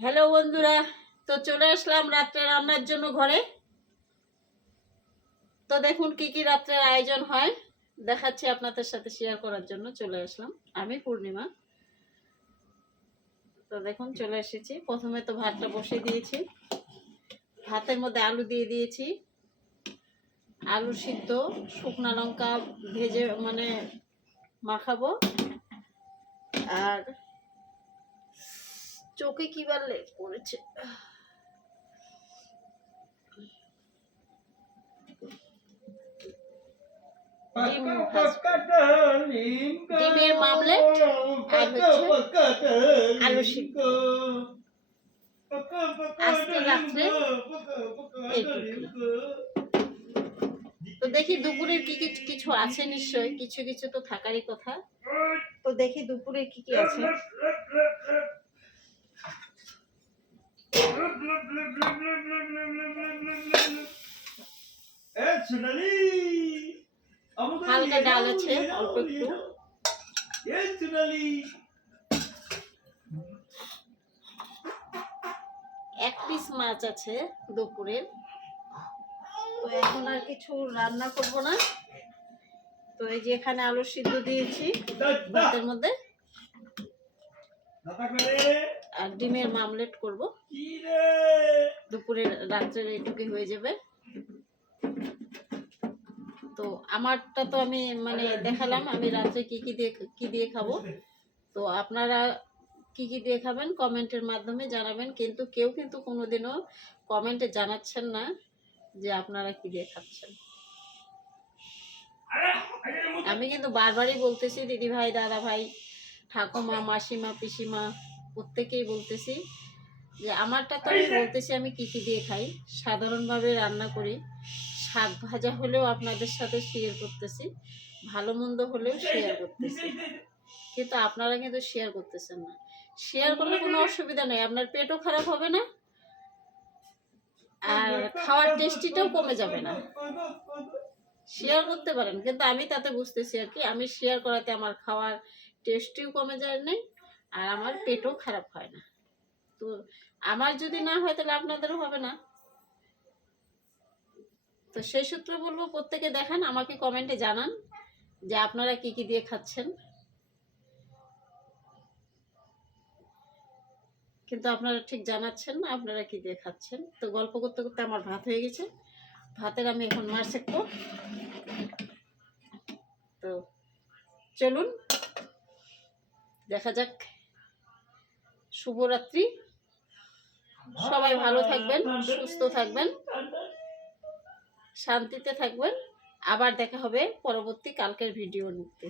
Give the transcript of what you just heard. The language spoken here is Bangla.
হ্যালো বন্ধুরা, তো চলে আসলাম রাত্রে রান্নার জন্য ঘরে। তো দেখুন কি কি রাত্রের আয়োজন হয় দেখাচ্ছি আপনাদের সাথে শেয়ার করার জন্য চলে আসলাম। আমি পূর্ণিমা। তো দেখুন চলে এসেছি। প্রথমে তো ভাতটা বসিয়ে দিয়েছি। ভাতের মধ্যে আলু দিয়ে দিয়েছি, আলু সিদ্ধ, শুকনা লঙ্কা ভেজে মাখাবো। আর চোখে কি বাড়লে পড়েছে, ডিমের মামলেট আর হচ্ছে আলু সিদ্ধ। আজকে রাত্রে তো দেখি দুপুরের কি কিছু আছে, নিশ্চয়ই কিছু কিছু তো থাকারই কথা। তো দেখি দুপুরে কি কি আছে। হালকা ডাল আছে অল্প একটু। এক পিস মাছ আছে দুপুরের। তো এখন আর কিছু রান্না করব না। তো এই যে এখানে আলু সিদ্ধ দিয়েছি ভাতের মধ্যে, আর ডিমের মামলেট করব। দুপুরের রাত্রের এইটুকুই হয়ে যাবে। তো আমারটা তো আমি দেখালাম আমি রাত্রে কি দিয়ে খাবো। তো আপনারা কি দিয়ে খাবেন কমেন্টের মাধ্যমে জানাবেন। কিন্তু কেউ কোনোদিনও কমেন্টে জানাচ্ছেন না যে আপনারা কি দিয়ে খাচ্ছেন। আমি কিন্তু বারবারই বলতেছি, দিদি ভাই, দাদা ভাই, ঠাকুমা, মাসিমা, পিসিমা, প্রত্যেকেই বলতেছি যে আমারটা তো আমি বলতেছি আমি কি দিয়ে খাই। সাধারণভাবে রান্না করি, শাক ভাজা হলেও আপনাদের সাথে শেয়ার করতেছি, ভালো মন্দ হলেও শেয়ার করতেছি। কিন্তু আপনারা কিন্তু শেয়ার করতেছেন না। শেয়ার করলে কোনো অসুবিধা নেই, আপনার পেটও খারাপ হবে না, আর খাওয়ার টেস্টিটাও কমে যাবে না। শেয়ার করতে পারেন, কিন্তু আমি তাতে বুঝতেছি আর কি, আমি শেয়ার করাতে আমার খাওয়ার টেস্টিও কমে যায় না, আর আমার পেটও খারাপ হয় না। তো আমার যদি না হয় তাহলে আপনাদেরও হবে না। তো সেই সূত্রে বলবো প্রত্যেকে দেখান, আমাকে কমেন্টে জানান যে আপনারা কি দিয়ে খাচ্ছেন। কিন্তু আপনারা ঠিক জানাচ্ছেন না আপনারা কি দিয়ে খাচ্ছেন। তো গল্প করতে করতে আমার ভাত হয়ে গেছে। ভাতের আমি এখন মার সেঁকবো। তো চলুন দেখা যাক। শুভরাত্রি, সবাই ভালো থাকবেন, সুস্থ থাকবেন, শান্তিতে থাকবেন। আবার দেখা হবে পরবর্তী কালকের ভিডিও নিতে।